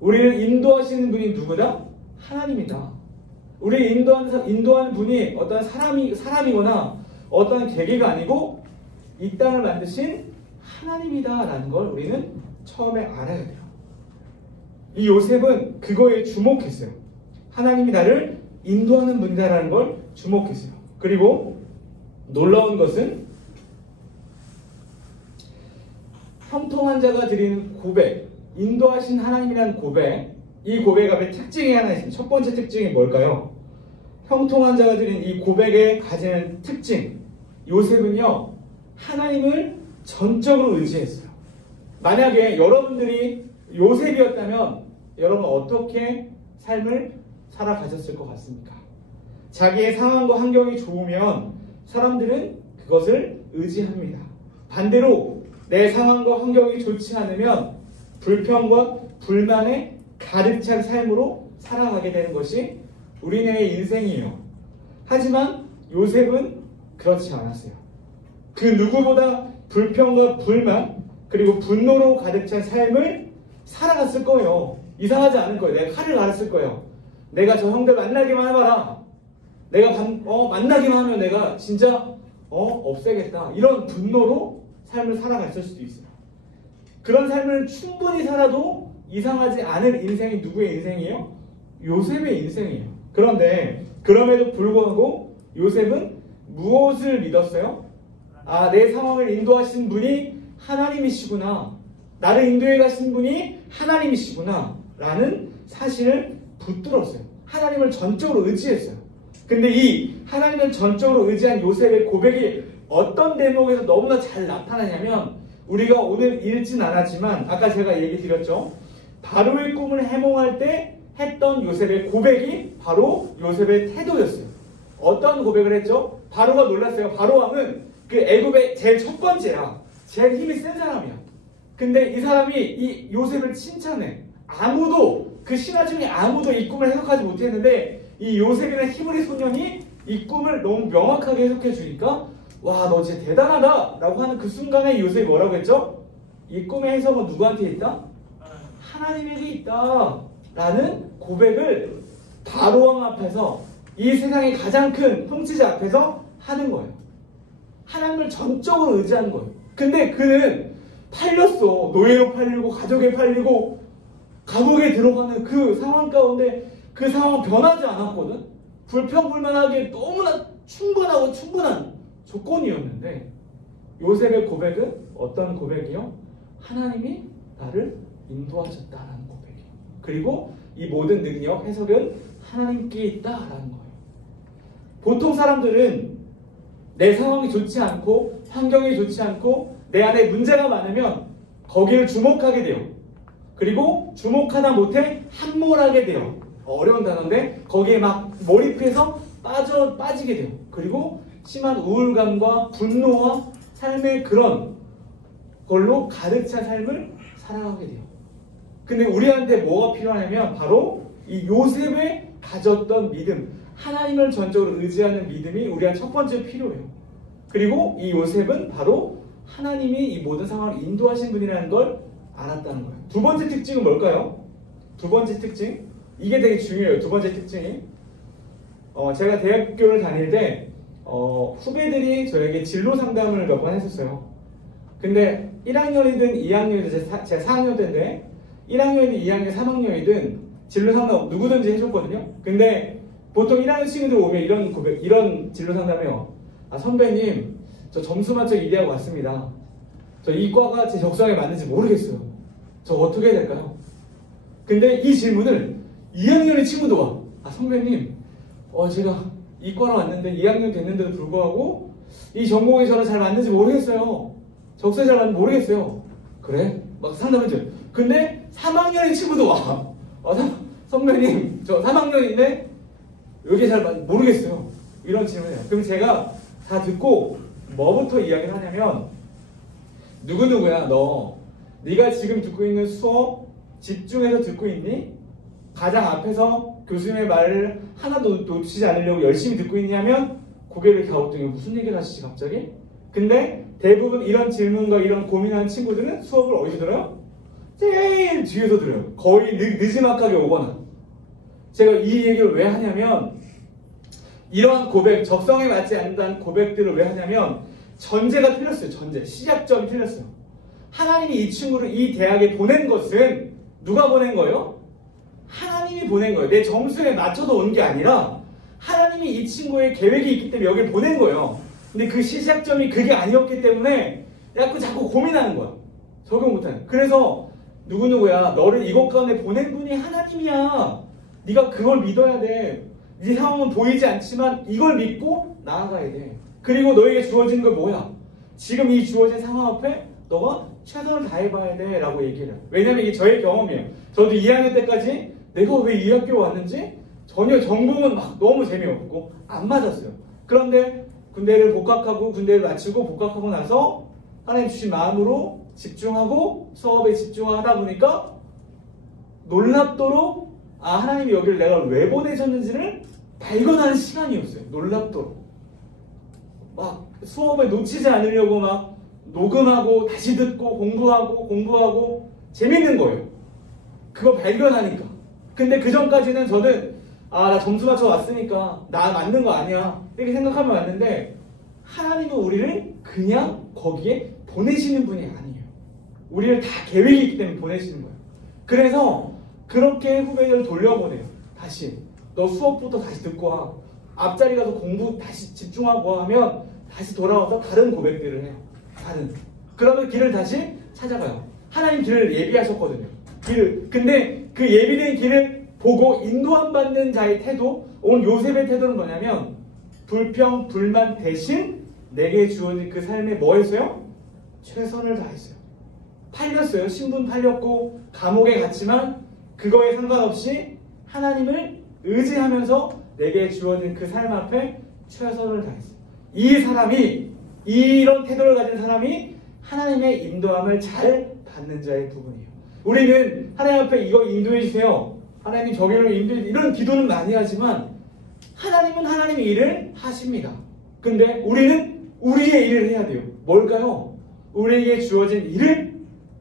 우리를 인도하시는 분이 누구다? 하나님이다. 우리를 인도하는 분이 어떤 사람이거나 어떤 계기가 아니고 이 땅을 만드신 하나님이다 라는 걸 우리는 처음에 알아야 돼요. 이 요셉은 그거에 주목했어요. 하나님이 나를 인도하는 분이다라는 걸 주목했어요. 그리고 놀라운 것은 형통한 자가 드리는 고백, 인도하신 하나님이라는 고백, 이 고백 앞에 특징이 하나 있습니다. 첫 번째 특징이 뭘까요? 형통한 자가 드리는 이 고백에 가지는 특징, 요셉은요 하나님을 전적으로 의지했어요. 만약에 여러분들이 요셉이었다면 여러분 어떻게 삶을 살아가셨을 것 같습니까? 자기의 상황과 환경이 좋으면 사람들은 그것을 의지합니다. 반대로 내 상황과 환경이 좋지 않으면 불평과 불만에 가득 찬 삶으로 살아가게 되는 것이 우리네의 인생이에요. 하지만 요셉은 그렇지 않았어요. 그 누구보다 불평과 불만 그리고 분노로 가득 찬 삶을 살아갔을 거예요. 이상하지 않을 거예요. 내가 칼을 갈았을 거예요. 내가 저 형들 만나기만 해봐라. 내가 만나기만 하면 내가 진짜 없애겠다. 이런 분노로 삶을 살아갔을 수도 있어요. 그런 삶을 충분히 살아도 이상하지 않을 인생이 누구의 인생이에요? 요셉의 인생이에요. 그런데 그럼에도 불구하고 요셉은 무엇을 믿었어요? 내 상황을 인도하신 분이 하나님이시구나. 나를 인도해 가신 분이 하나님이시구나. 라는 사실을 붙들었어요. 하나님을 전적으로 의지했어요. 근데 이 하나님을 전적으로 의지한 요셉의 고백이 어떤 대목에서 너무나 잘 나타나냐면 우리가 오늘 읽진 않았지만 아까 제가 얘기 드렸죠. 바로의 꿈을 해몽할 때 했던 요셉의 고백이 바로 요셉의 태도였어요. 어떤 고백을 했죠? 바로가 놀랐어요. 바로 왕은 그 애굽의 제일 첫 번째라 제일 힘이 센 사람이야. 근데 이 사람이 이 요셉을 칭찬해. 아무도 그 신하 중에 아무도 이 꿈을 해석하지 못했는데 이 요셉이라는 히브리 소년이 이 꿈을 너무 명확하게 해석해 주니까 와, 너 진짜 대단하다 라고 하는 그 순간에 요셉이 뭐라고 했죠? 이 꿈의 해석은 누구한테 있다? 하나님에게 있다 라는 고백을 바로왕 앞에서 이 세상의 가장 큰 통치자 앞에서 하는 거예요. 하나님을 전적으로 의지하는 거예요. 근데 그는 팔렸어. 노예로 팔리고 가족에 팔리고 감옥에 들어가는 그 상황 가운데 그 상황은 변하지 않았거든. 불평불만하게 너무나 충분한 조건이었는데 요셉의 고백은 어떤 고백이요? 하나님이 나를 인도하셨다라는 고백이에요. 그리고 이 모든 능력, 해석은 하나님께 있다라는 거예요. 보통 사람들은 내 상황이 좋지 않고 환경이 좋지 않고 내 안에 문제가 많으면 거기를 주목하게 돼요. 그리고 주목하다 못해 함몰하게 돼요. 어려운 단어인데 거기에 막 몰입해서 빠지게 돼요. 그리고 심한 우울감과 분노와 삶의 그런 걸로 가득 찬 삶을 살아가게 돼요. 근데 우리한테 뭐가 필요하냐면 바로 이 요셉의 가졌던 믿음, 하나님을 전적으로 의지하는 믿음이 우리한테 첫 번째 필요해요. 그리고 이 요셉은 바로 하나님이 이 모든 상황을 인도하신 분이라는 걸 알았다는 거예요. 두 번째 특징은 뭘까요? 두 번째 특징, 이게 되게 중요해요. 두 번째 특징이 제가 대학교를 다닐 때 후배들이 저에게 진로 상담을 몇 번 했었어요. 근데 1학년이든 2학년이든 제가 4학년 때인데 1학년이든 2학년, 3학년이든 진로 상담 누구든지 해줬거든요. 근데 보통 1학년 친구들 오면 이런 진로 상담해요. 아, 선배님, 저 점수 맞춰 이대하고 왔습니다. 저 이과가 제 적성에 맞는지 모르겠어요. 저 어떻게 해야 될까요? 근데 이 질문을 2학년의 친구도 와. 아, 선배님, 제가 이과로 왔는데 2학년 됐는데도 불구하고 이 전공이 저랑 잘 맞는지 모르겠어요. 적성에 잘 맞는지 모르겠어요. 그래? 막 상담해줘요. 근데 3학년의 친구도 와. 선배님, 저 3학년인데 여기 잘 모르겠어요. 이런 질문이에요. 그럼 제가 다 듣고 뭐부터 이야기를 하냐면 누구누구야, 네가 지금 듣고 있는 수업 집중해서 듣고 있니? 가장 앞에서 교수님의 말을 하나도 놓치지 않으려고 열심히 듣고 있냐면 고개를 갸우뚱해. 무슨 얘기를 하시지 갑자기? 근데 대부분 이런 질문과 이런 고민하는 친구들은 수업을 어디서 들어요? 제일 뒤에서 들어요. 거의 느지막하게 오거나. 제가 이 얘기를 왜 하냐면 이러한 고백, 적성에 맞지 않는다는 고백들을 왜 하냐면 전제가 틀렸어요. 전제, 시작점이 틀렸어요. 하나님이 이 친구를 이 대학에 보낸 것은 누가 보낸 거예요? 하나님이 보낸 거예요. 내 점수에 맞춰서 온 게 아니라 하나님이 이 친구의 계획이 있기 때문에 여기를 보낸 거예요. 근데 그 시작점이 그게 아니었기 때문에 자꾸 고민하는 거야. 적용 못하는. 그래서 누구누구야, 너를 이곳 가운데 보낸 분이 하나님이야. 네가 그걸 믿어야 돼. 네 상황은 보이지 않지만 이걸 믿고 나아가야 돼. 그리고 너에게 주어진 건 뭐야? 지금 이 주어진 상황 앞에 너가 최선을 다해봐야 돼 라고 얘기를 해요. 왜냐면 이게 저의 경험이에요. 저도 2학년 때까지 내가 왜 이 학교에 왔는지 전혀 전공은 막 너무 재미없고 안 맞았어요. 그런데 군대를 복학하고 군대를 마치고 복학하고 나서 하나님 주신 마음으로 집중하고 수업에 집중하다 보니까 놀랍도록 하나님이 여기를 내가 왜 보내셨는지를 발견하는 시간이었어요. 놀랍도록. 막 수업을 놓치지 않으려고 막 녹음하고 다시 듣고 공부하고 재밌는 거예요. 그거 발견하니까. 근데 그 전까지는 저는 나 점수 맞춰 왔으니까 나 맞는 거 아니야 이렇게 생각하면 왔는데 하나님은 우리를 그냥 거기에 보내시는 분이 아니에요. 우리를 다 계획이 있기 때문에 보내시는 거예요. 그래서 그렇게 후배들을 돌려보내요. 다시 너 수업부터 다시 듣고 와. 앞자리 가서 공부 다시 집중하고 하면 다시 돌아와서 다른 고백들을 해요. 그러면 길을 다시 찾아가요. 하나님 길을 예비하셨거든요. 근데 그 예비된 길을 보고 인도함 받는 자의 태도, 오늘 요셉의 태도는 뭐냐면 불평, 불만 대신 내게 주어진 그 삶에 뭐 했어요? 최선을 다했어요. 팔렸어요. 신분 팔렸고 감옥에 갔지만 그거에 상관없이 하나님을 의지하면서 내게 주어진 그 삶 앞에 최선을 다했어요. 이 사람이, 이런 태도를 가진 사람이 하나님의 인도함을 잘 받는 자의 부분이에요. 우리는 하나님 앞에 이거 인도해 주세요. 하나님 저기로 인도해 주세요. 이런 기도는 많이 하지만 하나님은 하나님의 일을 하십니다. 근데 우리는 우리의 일을 해야 돼요. 뭘까요? 우리에게 주어진 일을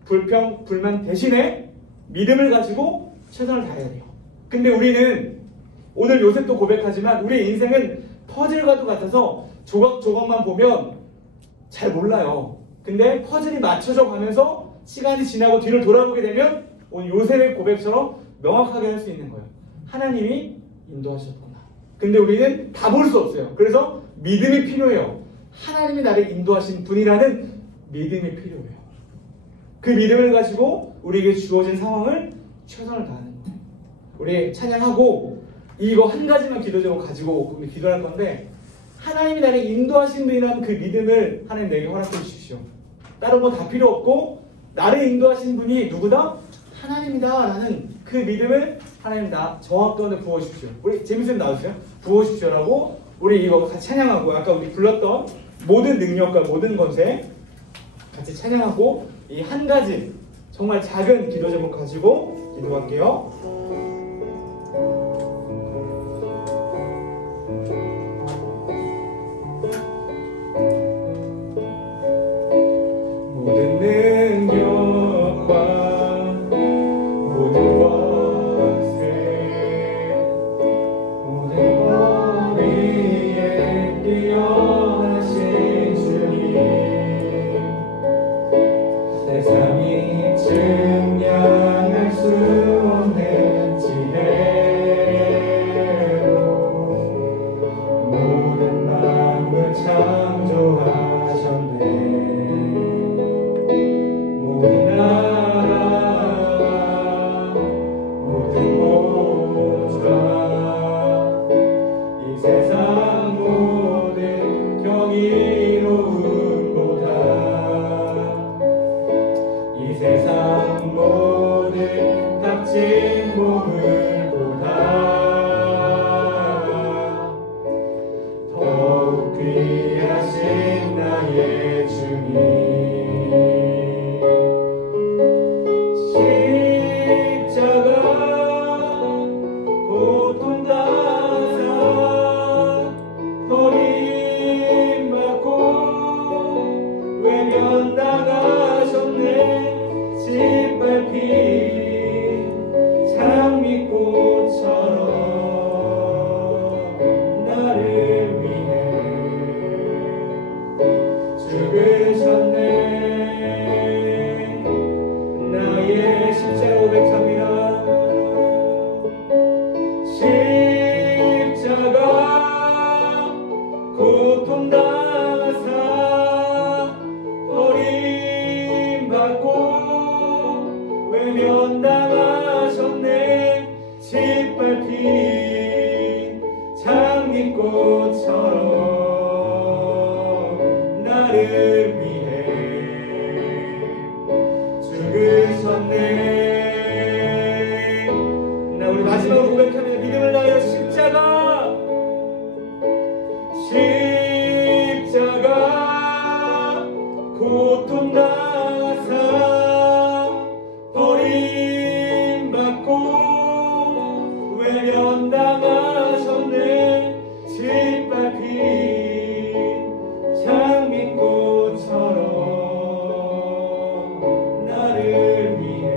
불만 대신에 믿음을 가지고 최선을 다해야 돼요. 근데 우리는 오늘 요셉도 고백하지만 우리의 인생은 퍼즐과도 같아서 조각조각만 보면 잘 몰라요. 근데 퍼즐이 맞춰져 가면서 시간이 지나고 뒤를 돌아보게 되면 오늘 요셉의 고백처럼 명확하게 할 수 있는 거예요. 하나님이 인도하셨구나. 근데 우리는 다 볼 수 없어요. 그래서 믿음이 필요해요. 하나님이 나를 인도하신 분이라는 믿음이 필요해요. 그 믿음을 가지고 우리에게 주어진 상황을 최선을 다하는 거예요. 우리 찬양하고 이거 한 가지만 기도 제목 가지고 기도할 건데, 하나님이 나를 인도하신 분이라는 그 믿음을 하나님 내게 허락해 주십시오. 다른 거 다 필요 없고 나를 인도하신 분이 누구다? 하나님이다 라는 그 믿음을 하나님 저 가운데 부어주십시오. 우리 재밌으면 나오세요. 부어주십시오라고 우리 이거 같이 찬양하고, 아까 우리 불렀던 모든 능력과 모든 권세 같이 찬양하고 이 한 가지 정말 작은 기도 제목 가지고 기도할게요. 모든 능력과 모든 권세 모든 머리에 뛰어나신 주님, 세상이 증량할 수 없는 지혜로 모든 만물 창조하셨네. 모든 나라 모든 곳과 이 세상 모든 경이로움보다 이 세상 모든 값진 보물보다 더욱 귀하신 나의 주님, 십자가 고통 당하사 버림받고 외면당하셨네. 짓밟힌 장미꽃처럼 나를 위해 죽으셨네. 나의 십자가 고백합니다. 십자가 고통 당하사 버림받고 외면당하셨네. 짓밟힌 장미꽃처럼 나를 위해 죽으셨네. 나 우리 마지막으로 고백합니다. 믿음을 다하여 십자가 고통 당하사 버림받고 외면당하셨네. 짓밟힌 장미꽃처럼 나를 위해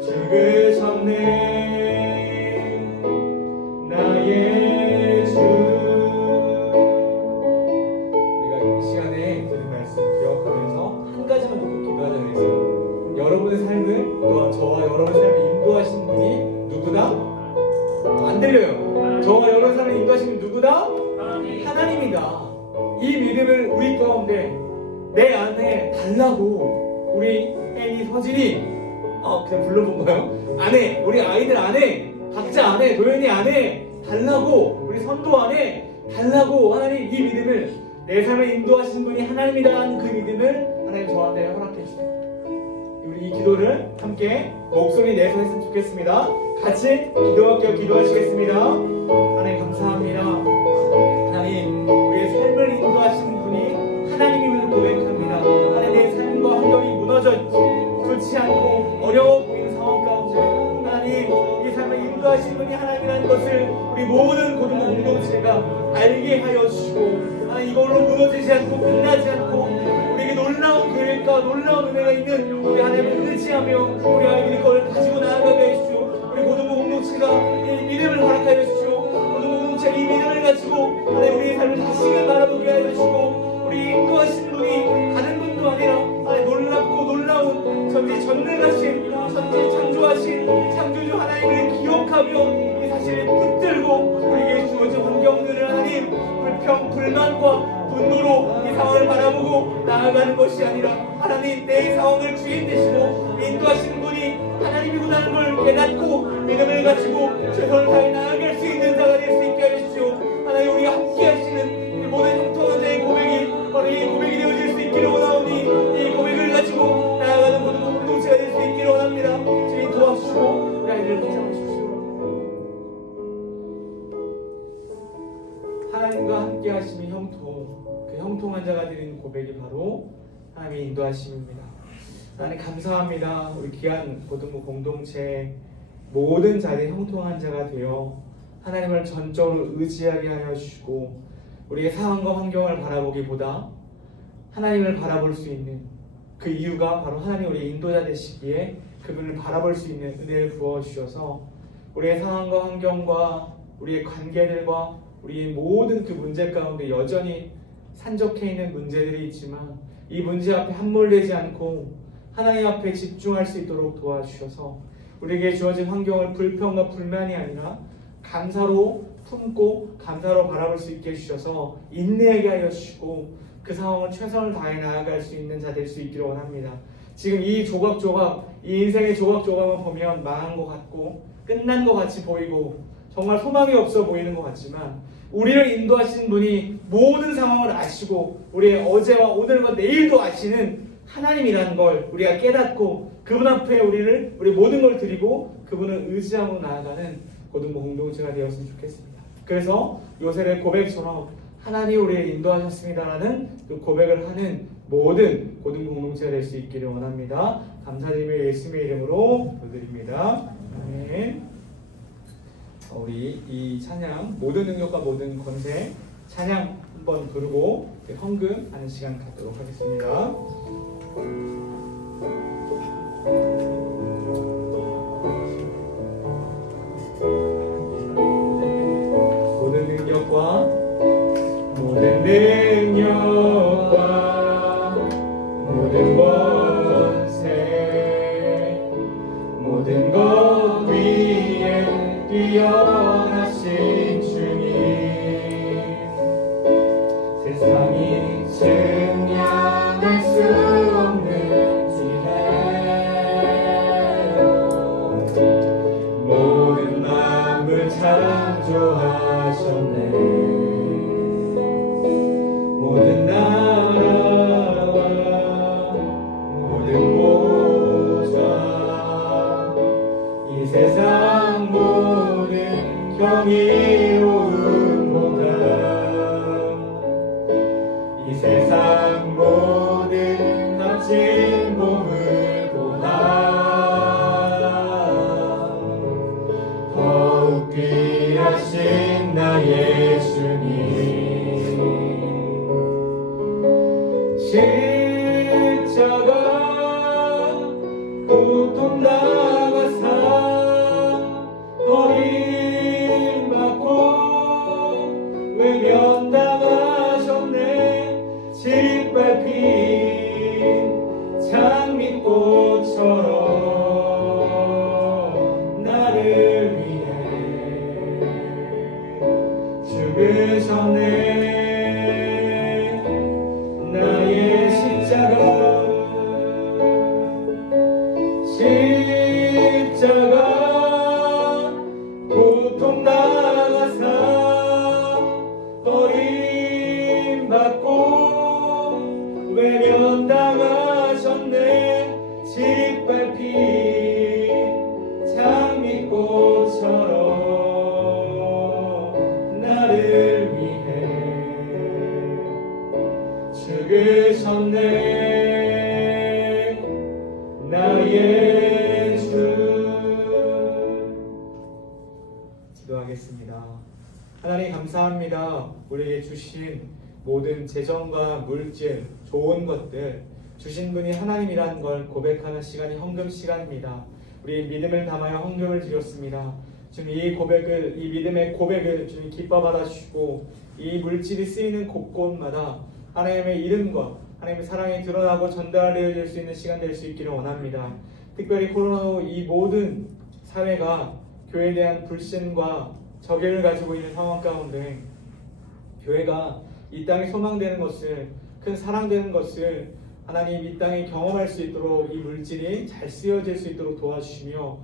죽으셨네. 나의 주. 우리가 이 시간에 드린 말씀 기억하면서 한 가지만 놓고 기도하자 그랬어요. 여러분의 삶을, 또한 저와 여러분의 삶을 인도하신 분이 누구다? 안 들려요. 저와 여러분의 삶을 인도하신 분이 누구다? 하나님이다. 이 믿음을 우리 가운데 내 안에 달라고 우리 혜인이, 서진이 그냥 불러본 거예요. 안에, 우리 아이들 안에, 각자 안에, 도현이 안에 달라고, 우리 선도 안에 달라고 하나님 이 믿음을, 내 삶을 인도하시는 분이 하나님이다 하는 그 믿음을 하나님 저한테 허락해 주세요. 우리 이 기도를 함께 목소리 내서 했으면 좋겠습니다. 같이 기도할게요. 기도하시겠습니다. 하나님 감사합니다. 하나님 우리의 삶을 인도하시는 분이 하나님임을 고백합니다. 하나님 내 삶과 환경이 무너져 있지 어려워 보이는 상황 가운데 하나님 이 삶을 인도하시는 분이 하나님이라는 것을 우리 모든 고등부 공동체가 알게 하여 주시고 이걸로 무너지지 않고 끝나지 않고 우리에게 놀라운 계획과 놀라운 은혜가 있는 우리 하나님을 의지하며 우리 아이들이 그걸 가지고 나아가게 해주시오. 우리 고등부 공동체가 이 믿음을 허락하여 주시오. 고등부 공동체가 이 믿음을 가지고 하나님 우리의 삶을 다시금 바라보게 하여 주시고 우리 인도하신 분이 다른 분도 아니라 놀랍고 놀라운 전능하신 천지 창조하신 창조주 하나님을 기억하며 이 사실을 붙들고 우리에게 주어진 환경들을 하나님 불평, 불만과 분노로 이 상황을 바라보고 나아가는 것이 아니라 하나님 내 상황을 주인 되시고 인도하시는 분이 하나님이구나는 걸 깨닫고 믿음을 가지고 최선을 다해 나아갈 수 있는 자가 될 수 있게 하십시오. 하나님 우리가 함께 하시는 이 모든 형통한 자의 고백이 바로 이 고백이 되어질 수 있기를 원하오니 이 고백을 가지고 나아가는 모든 공동체가 될 수 있기를 원합니다. 주님 도와주시고 우리 아이들을 붙잡아주십시오. 하나님과 함께 하시는 형통, 그 형통한 자가 드리는 고백이 바로 하나님의 인도하심입니다. 하나님 감사합니다. 우리 귀한 고등부 공동체 모든 자들이 형통한 자가 되어 하나님을 전적으로 의지하게 하여 주시고 우리의 상황과 환경을 바라보기보다 하나님을 바라볼 수 있는 그 이유가 바로 하나님 우리의 인도자 되시기에 그분을 바라볼 수 있는 은혜를 부어주셔서 우리의 상황과 환경과 우리의 관계들과 우리의 모든 그 문제 가운데 여전히 산적해 있는 문제들이 있지만 이 문제 앞에 함몰되지 않고 하나님 앞에 집중할 수 있도록 도와주셔서 우리에게 주어진 환경을 불평과 불만이 아니라 감사로 품고 감사로 바라볼 수 있게 해주셔서 인내하게 하여 주시고 그 상황을 최선을 다해 나아갈 수 있는 자 될 수 있기를 원합니다. 지금 이 조각조각, 이 인생의 조각조각을 보면 망한 것 같고 끝난 것 같이 보이고 정말 소망이 없어 보이는 것 같지만 우리를 인도하시는 분이 모든 상황을 아시고 우리의 어제와 오늘과 내일도 아시는 하나님이라는 걸 우리가 깨닫고 그분 앞에 우리 모든 걸 드리고 그분을 의지하고 나아가는 고등부 공동체가 되었으면 좋겠습니다. 그래서 요셉의 고백처럼 하나님 우리를 인도하셨습니다라는 그 고백을 하는 모든 고등부 공동체가 될 수 있기를 원합니다. 감사드리며 예수님의 이름으로 기도드립니다. 아멘. 우리 이 찬양 모든 능력과 모든 권세 찬양 한번 부르고 헌금하는 시간 갖도록 하겠습니다. 모든 능력과 모든 권세 모든 것 위에 뛰어나신 주님 세상이 증량할 수 없는 지혜로 모든 만물 창조하셨네. 모든 나라와 모든 보좌 이 세상 모든 경이로움보다 이 세상 모든 값진 보물보다 더욱 귀하신 나의 주님 십자가 고통당하사 버림받고 외면당하셨네. 짓밟힌 장미꽃처럼 나를 위해 죽으셨네. 나의 십자가 고통당하사 버림받고 외면당하셨네. 짓밟힌 장미꽃 기도하겠습니다. 하나님 감사합니다. 우리에게 주신 모든 재정과 물질, 좋은 것들 주신 분이 하나님이라는 걸 고백하는 시간이 헌금 시간입니다. 우리 믿음을 담아여 헌금을 드렸습니다. 주님 이 고백을, 이 믿음의 고백을 주님 기뻐 받아주시고 이 물질이 쓰이는 곳곳마다 하나님의 이름과 하나님의 사랑이 드러나고 전달되어질 수 있는 시간 될 수 있기를 원합니다. 특별히 코로나로 이 모든 사회가 교회에 대한 불신과 적의를 가지고 있는 상황 가운데 교회가 이 땅에 소망되는 것을, 큰 사랑되는 것을 하나님 이 땅에 경험할 수 있도록 이 물질이 잘 쓰여질 수 있도록 도와주시며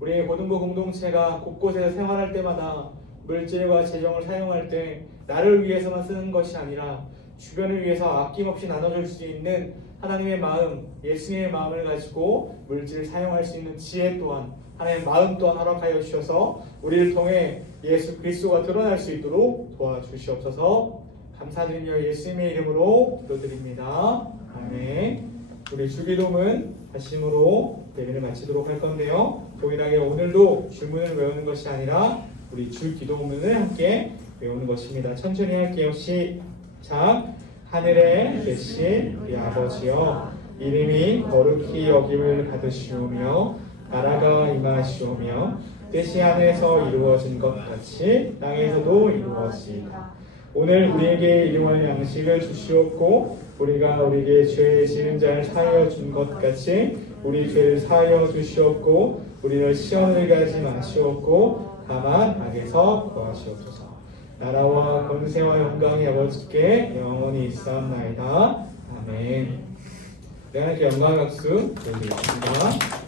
우리 고등부 공동체가 곳곳에서 생활할 때마다 물질과 재정을 사용할 때 나를 위해서만 쓰는 것이 아니라 주변을 위해서 아낌없이 나눠줄 수 있는 하나님의 마음, 예수님의 마음을 가지고 물질을 사용할 수 있는 지혜 또한, 하나님의 마음 또한 허락하여 주셔서 우리를 통해 예수 그리스도가 드러날 수 있도록 도와주시옵소서. 감사드리며 예수님의 이름으로 기도드립니다. 아멘. 우리 주기도문 하심으로 예배를 마치도록 할 건데요. 동일하게 오늘도 주문을 외우는 것이 아니라 우리 주기도문을 함께 외우는 것입니다. 천천히 할게요. 시작. 하늘에 계신 우리 아버지여, 이름이 거룩히 여김을 받으시오며 나라가 임하시오며 뜻이 하늘에서 이루어진 것 같이 땅에서도 이루어지이다. 오늘 우리에게 일용할 양식을 주시옵고 우리가 우리에게 죄 지은 자를 사하여 준 것 같이 우리 죄를 사하여 주시옵고 우리를 시험을 가지 마시옵고 다만 악에서 구하시옵소서. 나라와 권세와 영광이 아버지께 영원히 있사옵나이다. 아멘. 네, 하나님께 영광의 박수 드리겠습니다.